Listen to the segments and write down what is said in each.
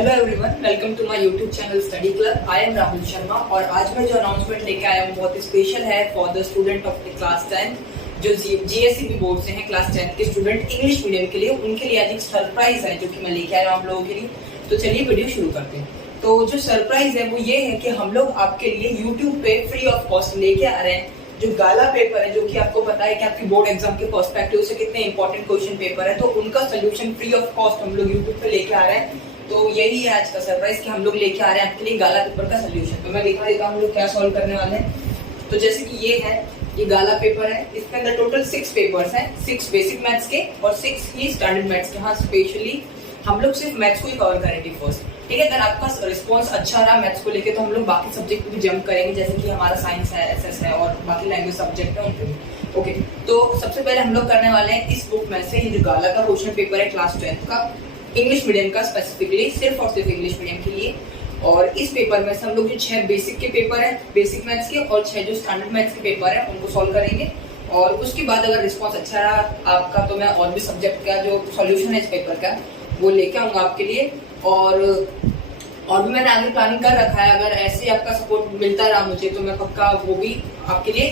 Hello everyone, welcome to my YouTube channel Study Club. I am Rahul Sharma और आज मैं जो अनाउंसमेंट लेके आया हूँ बहुत स्पेशल है for the student of the class 10 जो जीएससीबी बोर्ड से हैं क्लास 10 के स्टूडेंट इंग्लिश मीडियम के लिए। उनके लिए आज एक सरप्राइज है जो कि मैं लेके आया हूँ आप लोगों के लिए। तो चलिए वीडियो शुरू करते हैं। तो जो सरप्राइज है वो ये है कि हम लोग आपके लिए यूट्यूब पे फ्री ऑफ कॉस्ट लेके आ रहे हैं जो गाला पेपर है, जो कि आपको पता है कि आपकी बोर्ड एग्जाम के पर्सपेक्टिव से कितने इंपॉर्टेंट क्वेश्चन पेपर है, तो उनका सोल्यूशन फ्री ऑफ कॉस्ट हम लोग यूट्यूब पे लेके आ रहे हैं। तो यही है आज का सरप्राइज कि हम लोग लेके आ रहे हैं आपके लिए गाला पेपर का सोल्यूशन। तो मैं दिखा देता हूँ हम लोग क्या सॉल्व करने वाले हैं। तो जैसे कि ये गाला पेपर है, इसके अंदर टोटल 6 पेपर्स हैं, 6 बेसिक मैथ्स के और 6 ही स्टैंडर्ड मैथ्स के। हाँ, स्पेशली हम लोग सिर्फ मैथ्स को ही कवर करेंगे फर्स्ट, ठीक है। अगर आपका रिस्पॉन्स अच्छा रहा मैथ्स को लेके तो हम लोग बाकी सब्जेक्ट पे भी जंप करेंगे, जैसे कि हमारा साइंस है, एसएस है और बाकी लैंग्वेज सब्जेक्ट है उनके भी। ओके, तो सबसे पहले हम लोग करने वाले हैं इस बुक में से ये जो गाला का क्वेश्चन पेपर है क्लास 10 का इंग्लिश मीडियम का, स्पेसिफिकली सिर्फ और सिर्फ इंग्लिश मीडियम के लिए। और इस पेपर में से हम लोग जो 6 बेसिक के पेपर है बेसिक मैथ्स के और 6 जो स्टैंडर्ड मैथ्स के पेपर है उनको सॉल्व करेंगे। और उसके बाद अगर रिस्पॉन्स अच्छा रहा आपका तो मैं और भी सब्जेक्ट का जो सॉल्यूशन है इस पेपर का वो लेके आऊंगा आपके लिए। और भी मैंने आगे प्लानिंग कर रखा है, अगर ऐसे आपका सपोर्ट मिलता रहा मुझे तो मैं पक्का वो भी आपके लिए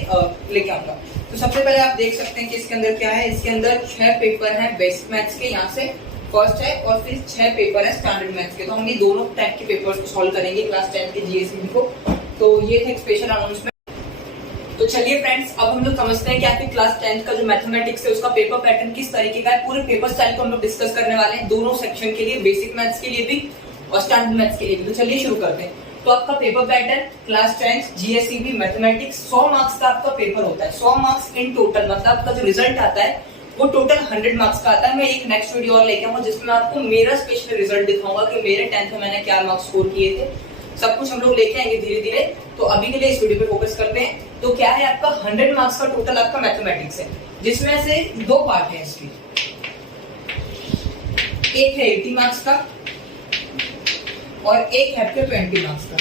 लेके आऊंगा। तो सबसे पहले आप देख सकते हैं कि इसके अंदर क्या है। इसके अंदर 6 पेपर है बेसिक मैथ्स के, यहाँ से फर्स्ट है, और फिर 6 पेपर है स्टैंडर्ड मैथ्स के। तो हम ये दोनों टाइप के पेपर्स को सॉल्व करेंगे क्लास 10 के जीएससीबी को। तो ये था एक स्पेशल अनाउंसमेंट। तो चलिए फ्रेंड्स, अब हम लोग समझते हैं कि आपकी क्लास 10 का जो मैथमेटिक्स है उसका पेपर पैटर्न किस तरीके का है। पूरे पेपर स्टाइल को हम लोग डिस्कस करने वाले हैं दोनों सेक्शन के लिए, बेसिक मैथ्स के लिए भी और स्टैंडर्ड मैथ्स के लिए भी। तो चलिए शुरू करते हैं। तो आपका paper pattern class 10 GSCB mathematics 100 marks का आपका पेपर होता है। 100 मार्क्स इन टोटल, मतलब आपका जो रिजल्ट आता है वो टोटल 100 मार्क्स का आता है। मैं एक नेक्स्ट वीडियो और लेके आऊंगा जिसमें आपको मेरा स्पेशल रिजल्ट दिखाऊंगा कि मेरे 10th में मैंने क्या मार्क्स स्कोर किए थे। सब कुछ हम लोग लेके आएंगे धीरे धीरे। तो अभी के लिए इस वीडियो पे फोकस करते हैं। तो क्या है, आपका 100 मार्क्स का टोटल आपका मैथमेटिक्स है, जिसमें से 2 पार्ट है इसकी। एक है 80 मार्क्स का और एक है आपके 20 मार्क्स का।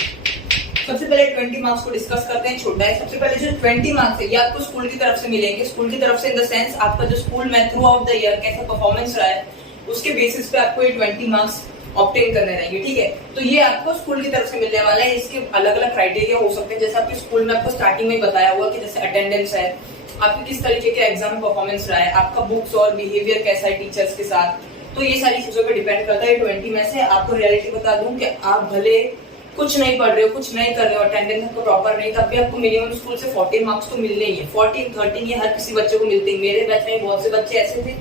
सबसे पहले 20 मार्क्स को डिस्कस करते हैं, छोटा है। सबसे पहले जो 20 मार्क्स है ये आपको स्कूल की तरफ से मिलेंगे। स्कूल की तरफ से इन द सेंस आपका जो स्कूल में थ्रू आउट द ईयर कैसा परफॉर्मेंस रहा है उसके बेसिस पे आपको ये 20 मार्क्स ऑब्टेन करने रहेंगे, ठीक है। तो ये आपको स्कूल की तरफ से मिलने वाला है। इसके अलग अलग क्राइटेरिया हो सकते हैं, जैसे आपके स्कूल में आपको स्टार्टिंग में बताया हुआ कि जैसे अटेंडेंस है, आपकी किस तरीके के एग्जाम में परफॉर्मेंस रहा है, आपका बुक्स और बिहेवियर कैसा है टीचर्स के साथ। तो ये सारी चीजों पर डिपेंड करता है। 20 में से आपको रियलिटी बता दूं कि आप भले कुछ नहीं पढ़ रहे हो, कुछ नहीं कर रहे हो, अटेंडेंस आपको प्रॉपर नहीं, तब भी आपको मिनिमम स्कूल से 40 मार्क्स तो मिलने ही है। 14, 13 ये हर किसी बच्चे को मिलते हैं। मेरे बैच में बहुत से बच्चे ऐसे थे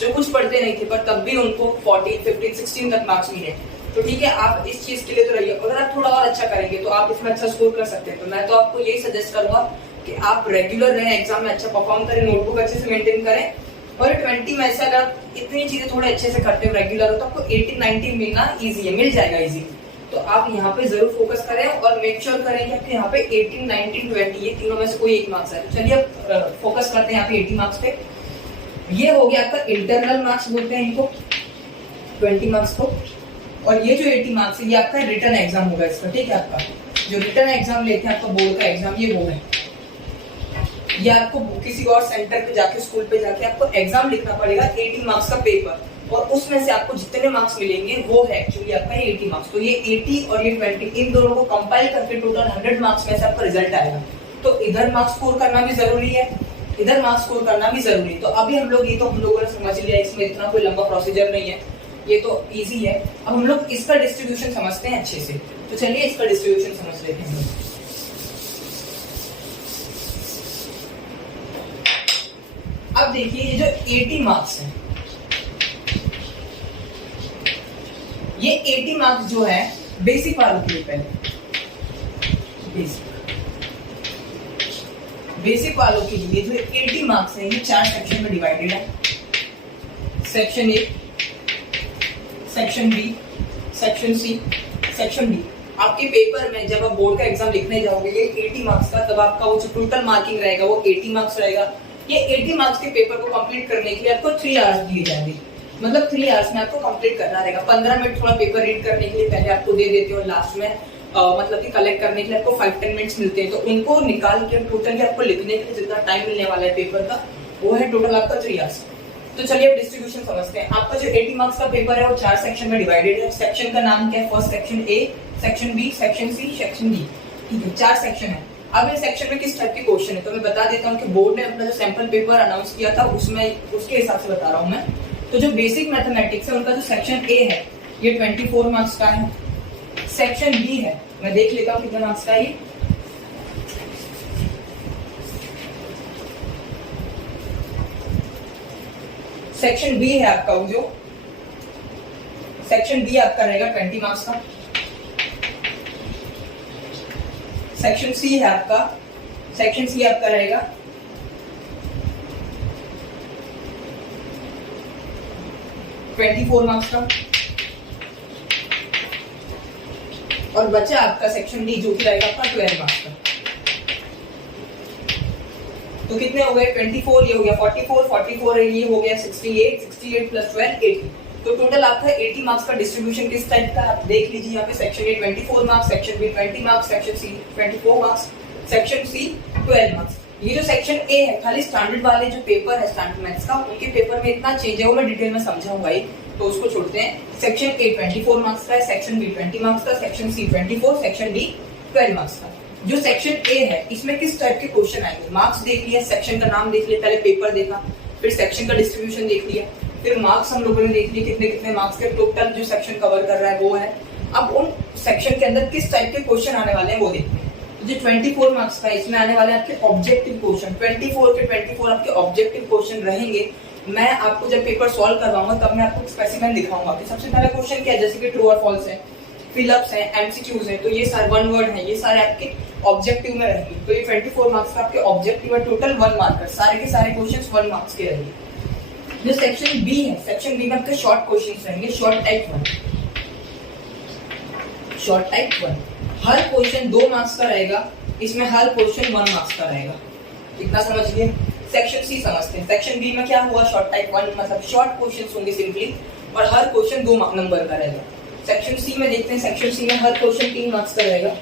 जो कुछ पढ़ते नहीं थे पर तब भी उनको 14, 15, 16 तक मार्क्स मिले। तो ठीक है, आप इस चीज के लिए तो रहिए। अगर आप थोड़ा और अच्छा करेंगे तो आप इसमें अच्छा स्कोर कर सकते हैं। तो मैं तो आपको यही सजेस्ट करूंगा कि आप रेगुलर रहें, एग्जाम में अच्छा परफॉर्म करें, नोटबुक अच्छे से मेंटेन करें। और 20 में से अगर इतनी चीजें थोड़े अच्छे से करते हो, रेगुलर हो, तो आपको 18, 19 मिलना ईजी है, मिल जाएगा ईजी। तो आप यहाँ पे जरूर फोकस करें और मेक श्योर करें कि आपके यहाँ पे 18, 19, 20 ये तीनों में से कोई एक मार्क्स है। चलिए अब फोकस करते हैं यहाँ पे 80 मार्क्स पे। ये हो गया आपका इंटरनल मार्क्स बोलते हैं इनको, 20 मार्क्स को। और ये जो 80 मार्क्स है ये आपका रिटर्न एग्जाम होगा इसका, ठीक है। आपका जो रिटर्न एग्जाम लेते हैं आपका बोर्ड का एग्जाम, ये वो है। ये आपको किसी और सेंटर पे जाके, स्कूल पे जाके आपको एग्जाम लिखना पड़ेगा 80 मार्क्स का पेपर, और उसमें से आपको जितने मार्क्स मिलेंगे वो है एक्चुअली आपका 80 मार्क्स। तो ये 80 और ये 20 इन दोनों को कंपाइल करके टोटल 100 मार्क्स में से आपका रिजल्ट आएगा। तो इधर मार्क्स स्कोर करना भी जरूरी है, इधर मार्क्स स्कोर करना भी जरूरी है। तो अभी हम लोग ये तो हम लोगों ने समझ लिया, इसमें इतना कोई लंबा प्रोसीजर नहीं है, ये तो इजी है। अब हम लोग इसका डिस्ट्रीब्यूशन समझते हैं अच्छे से। तो चलिए इसका डिस्ट्रीब्यूशन समझ लेते हैं। अब देखिए ये जो 80 मार्क्स है, ये 80 मार्क्स जो है बेसिक वालों के लिए, पहले बेसिक वालों के लिए जो 80 मार्क्स है ये 4 सेक्शन में डिवाइडेड है। Section A, section B, section C, section D. आपके पेपर में जब आप बोर्ड का एग्जाम लिखने जाओगे ये 80 मार्क्स का, तब आपका वो जो टोटल मार्किंग रहेगा वो 80 मार्क्स रहेगा। ये 80 मार्क्स के पेपर को कंप्लीट करने के लिए आपको 3 आवर्स दिए जाएंगे, मतलब 3 आवर्स में आपको कंप्लीट करना रहेगा। 15 मिनट थोड़ा पेपर रीड करने के लिए पहले आपको दे देते हो, लास्ट में मतलब कि कलेक्ट करने के लिए आपको 5-10 मिनट्स मिलते हैं। तो उनको निकाल के टोटल आपको लिखने के लिए जितना टाइम मिलने वाला है पेपर का वो है टोटल आपका 3 आवर्स। तो चलिए अब डिस्ट्रीब्यूशन समझते हैं। आपका जो 80 मार्क्स का पेपर है वो 4 सेक्शन में डिवाइडेड है। सेक्शन का नाम क्या है? First section A, section B, section C, section D. ठीक है, 4 सेक्शन है। अब इन सेक्शन में किस टाइप के क्वेश्चन है तो मैं बता देता हूँ कि बोर्ड ने अपना जो सैंपल पेपर अनाउंस किया था उसमें उसके हिसाब से बता रहा हूँ मैं। तो जो बेसिक मैथमेटिक्स है उनका जो सेक्शन ए है ये 24 मार्क्स का है। सेक्शन बी है, मैं देख लेता हूँ कितने मार्क्स का है ये। सेक्शन बी है आपका जो सेक्शन बी आपका रहेगा 20 मार्क्स का। सेक्शन सी है आपका, सेक्शन सी आपका रहेगा 24 मार्क्स का। और बचा आपका सेक्शन डी जो कि रहेगा आपका 12 मार्क्स का। तो कितने हो गए? 24, ये हो गया 44, 44 ये हो गया 68, 68 प्लस 12 80। तो टोटल आपका 80 मार्क्स का डिस्ट्रीब्यूशन किस टाइप का आप देख लीजिए यहाँ पे। Section A 24 marks, section B 20 marks, section C 24 marks, section C 12 marks. ये जो सेक्शन ए है खाली स्टैंडर्ड वाले जो पेपर है स्टैंडर्ड मैथ्स का उनके पेपर में इतना चेंज है वो मैं डिटेल में समझाऊंगा ही, तो उसको छोड़ते हैं। सेक्शन ए 24 मार्क्स का है, सेक्शन बी 20 मार्क्स का, section C 24, section D 12 marks का। जो सेक्शन ए है इसमें किस टाइप के क्वेश्चन आएंगे? मार्क्स देख लिया, सेक्शन का नाम देख लिया, पहले पेपर देखा, फिर सेक्शन का डिस्ट्रीब्यूशन देख लिया, फिर मार्क्स हम लोगों ने देख लिए कितने कितने मार्क्स के टोटल जो सेक्शन कवर कर रहा है वो है। अब उन सेक्शन के अंदर किस टाइप के क्वेश्चन आने वाले हैं वो देखते हैं। जो 24 मार्क्स का इसमें आने वाले आपके ऑब्जेक्टिव क्वेश्चन, 24 के 24 आपके ऑब्जेक्टिव क्वेश्चन रहेंगे। मैं आपको जब पेपर सॉल्व करवाऊंगा तब मैं आपको स्पेसिफिक दिखाऊंगा कि सबसे पहला क्वेश्चन क्या है, जैसे कि ट्रू और फॉल्स है, फिलअप्स है, एमसीक्यूज है, तो ये सारे वन वर्ड है, ये सारे आपके ऑब्जेक्टिव में रहेंगे। तो ये 24 मार्क्स का आपके ऑब्जेक्टिव है, टोटल 1 मार्कर, सारे के सारे क्वेश्चंस 1 मार्क्स के रहेंगे। जो सेक्शन बी है, सेक्शन बी में आपके शॉर्ट क्वेश्चंस रहेंगे, शॉर्ट टाइप 1, शॉर्ट टाइप 1। हर क्वेश्चन 2 मार्क्स का रहेगा, इसमें हर क्वेश्चन 1 मार्क्स का रहेगा। इतना समझिए। सेक्शन सी समझते हैं। सेक्शन बी में क्या हुआ? शॉर्ट टाइप 1 मतलब शॉर्ट क्वेश्चंस होंगे सिंपली, और हर क्वेश्चन 2 नंबर का रहेगा। सेक्शन सी में देखते हैं, सेक्शन सी में हर क्वेश्चन 3 मार्क्स का रहेगा,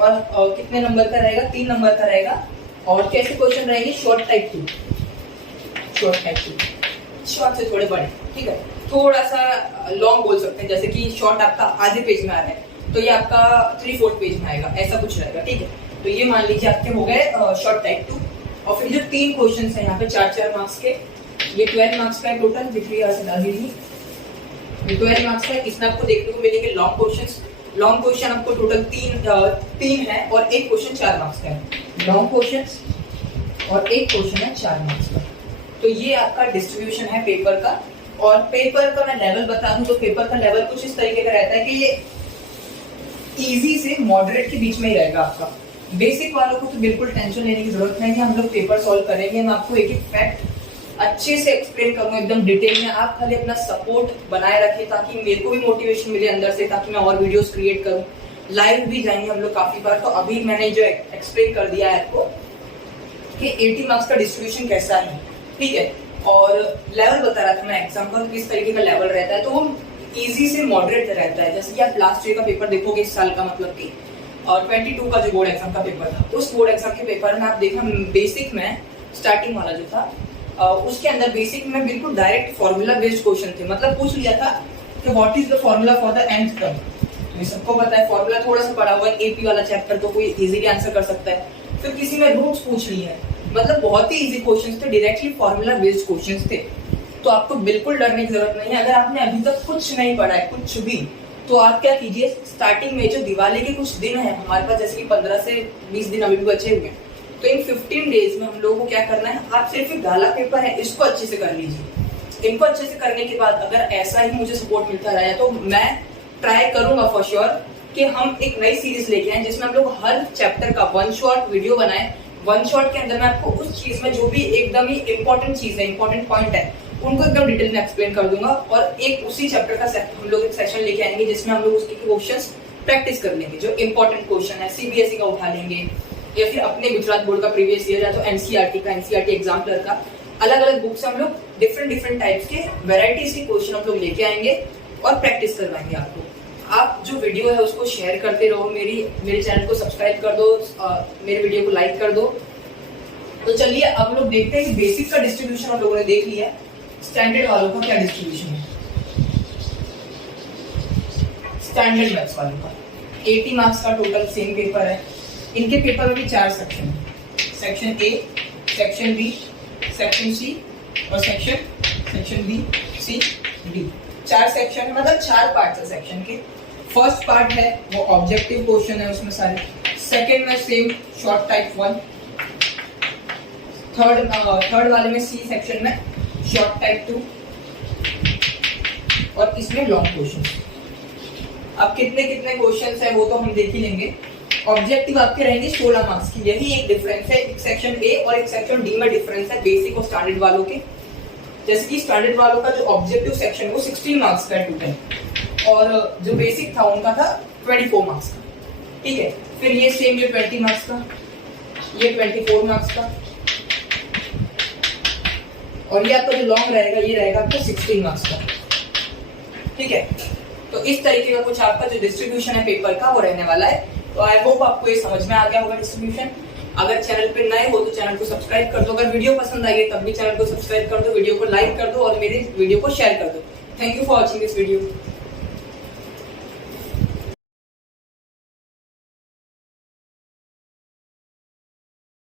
और कितने नंबर का रहेगा? 3 नंबर का रहेगा। और कैसे क्वेश्चन रहेंगे? Short type 2, short type 2, short से थोड़े बड़े, ठीक है, थोड़ा सा लॉन्ग बोल सकते हैं, जैसे कि शॉर्ट आपका आधे पेज में आ रहा है तो ये आपका 3/4 पेज में आएगा, ऐसा कुछ रहेगा, ठीक है। तो ये मान लीजिए आपके हो गए शॉर्ट टाइप 2। और फिर जो 3 क्वेश्चन है यहाँ पे 4-4 मार्क्स के, ये 12 मार्क्स का है टोटल, देखिए यहाँ से डाल दीजिए, ये 12 मार्क्स का है। इसमें आपको देखने को मिलेंगे लॉन्ग क्वेश्चंस। लॉन्ग क्वेश्चन आपको टोटल 3 है और एक क्वेश्चन 4 मार्क्स का है। लॉन्ग क्वेश्चंस और एक क्वेश्चन है 4 मार्क्स का। तो ये आपका डिस्ट्रीब्यूशन है पेपर का। और पेपर का मैं लेवल बता दूं तो पेपर का लेवल कुछ इस तरीके का रहता है कि ये इजी से मॉडरेट के बीच में ही रहेगा आपका। बेसिक वालों को तो बिल्कुल टेंशन लेने की जरूरत नहीं है, हम लोग पेपर सॉल्व करेंगे। मैं आपको एक एक फैक्ट अच्छे से एक्सप्लेन करूंगा एकदम डिटेल में। आप खाली अपना सपोर्ट बनाए रखिए ताकि मेरे को भी मोटिवेशन मिले अंदर से, ताकि मैं और वीडियोस क्रिएट करूं। लाइव भी जाएंगे हम लोग काफी बार। तो अभी मैंने जो एक्सप्लेन कर दिया है आपको कि 80 मार्क्स का डिस्ट्रीब्यूशन कैसा है, ठीक है। और लेवल बता रहा था मैं एग्जाम का किस तरीके का लेवल रहता है, तो वो इजी से मॉडरेट रहता है। जैसे कि आप लास्ट ईयर का पेपर देखोगे इस साल का, मतलब कि और 22 का जो बोर्ड एग्जाम का पेपर था, उस बोर्ड एग्जाम के पेपर में आप देखा बेसिक में स्टार्टिंग वाला जो था उसके अंदर बेसिक में बिल्कुल डायरेक्ट फॉर्मूला बेस्ड क्वेश्चन थे। मतलब पूछ लिया था कि what is the formula for the nth term. ये सबको पता है, फॉर्मूला थोड़ा सा पढ़ा हुआ है एपी वाला चैप्टर, तो कोई इजीली आंसर कर सकता है। फिर किसी में रूट्स पूछ ली है, मतलब बहुत ही इजी क्वेश्चंस थे, डायरेक्टली फॉर्मूला बेस्ड क्वेश्चंस थे। तो आपको बिल्कुल डरने की जरूरत नहीं है। अगर आपने अभी तक कुछ नहीं पढ़ा है, कुछ भी, तो आप क्या कीजिए, स्टार्टिंग में जो दिवाली के कुछ दिन है हमारे पास, जैसे कि 15 से 20 दिन अभी भी बचे हुए हैं, तो इन 15 डेज में हम लोगों को क्या करना है, आप सिर्फ एक गाला पेपर है इसको अच्छे से कर लीजिए। इनको अच्छे से करने के बाद अगर ऐसा ही मुझे सपोर्ट मिलता रहा तो मैं ट्राई करूंगा फॉर श्योर कि हम एक नई सीरीज लेके आए जिसमें हम लोग हर चैप्टर का 1 शॉट वीडियो बनाए। 1 शॉट के अंदर मैं आपको उस चीज में जो भी एकदम ही इंपॉर्टेंट चीज है, इंपॉर्टेंट पॉइंट है, उनको एकदम डिटेल में एक्सप्लेन कर दूंगा। और एक उसी चैप्टर का हम लोग एक सेशन लेके आएंगे जिसमें हम लोग उसके क्वेश्चंस प्रैक्टिस कर लेंगे। जो इंपॉर्टेंट क्वेश्चन है सीबीएसई का उठा लेंगे, या फिर अपने गुजरात बोर्ड का प्रीवियस ईयर या तो एनसीईआरटी का, एनसीईआरटी एग्जाम्पलर का, अलग अलग बुक से हम लोग डिफरेंट टाइप्स के वेराइटीज के क्वेश्चन हम लोग लेके आएंगे और प्रैक्टिस करवाएंगे आपको। आप जो वीडियो है उसको शेयर करते रहो, मेरे चैनल को सब्सक्राइब कर दो, मेरे वीडियो को लाइक कर दो। तो चलिए अब लोग देखते हैं कि बेसिक का डिस्ट्रीब्यूशन हम लोगों ने देख लिया है। स्टैंडर्ड वालों का क्या डिस्ट्रीब्यूशन है? स्टैंडर्ड मैथ्स वालों का 80 मार्क्स का टोटल सेम पेपर है। इनके पेपर में भी 4 सेक्शन है, section A, section B, section C और section B, C, D. 4 section है, मतलब 4 पार्ट्स है सेक्शन के। फर्स्ट पार्ट है वो ऑब्जेक्टिव क्वेश्चन है उसमें सारे। सेकंड में सेम शॉर्ट टाइप 1। थर्ड वाले में सी सेक्शन में शॉर्ट टाइप 2 और इसमें लॉन्ग क्वेश्चन। अब कितने कितने क्वेश्चंस हैं वो तो हम देख ही लेंगे। ऑब्जेक्टिव आपके रहेंगे 16 मार्क्स की, यही एक डिफरेंस है, एक सेक्शन ए और एक सेक्शन डी में डिफरेंस है बेसिक और स्टैंडर्ड वालों के। जैसे कि स्टैंडर्ड वालों का जो ऑब्जेक्टिव सेक्शन है वो 16 मार्क्स का टोटल और जो बेसिक था उनका था 24 मार्क्स का, ठीक है। फिर ये सेम, ये 20 मार्क्स का, ये 24 मार्क्स का और ये आपका जो लॉन्ग रहेगा ये रहेगा आपका 16 मार्क्स का, ठीक है। तो इस तरीके का कुछ आपका जो डिस्ट्रीब्यूशन है पेपर का वो रहने वाला है। तो आई होप आपको ये समझ में आ गया होगा डिस्ट्रीब्यूशन। अगर चैनल पे नए हो तो चैनल को सब्सक्राइब कर दो, अगर वीडियो पसंद आई है तब भी चैनल को सब्सक्राइब कर दो, वीडियो को लाइक कर दो और मेरे वीडियो को शेयर कर दो। Thank you for watching this video.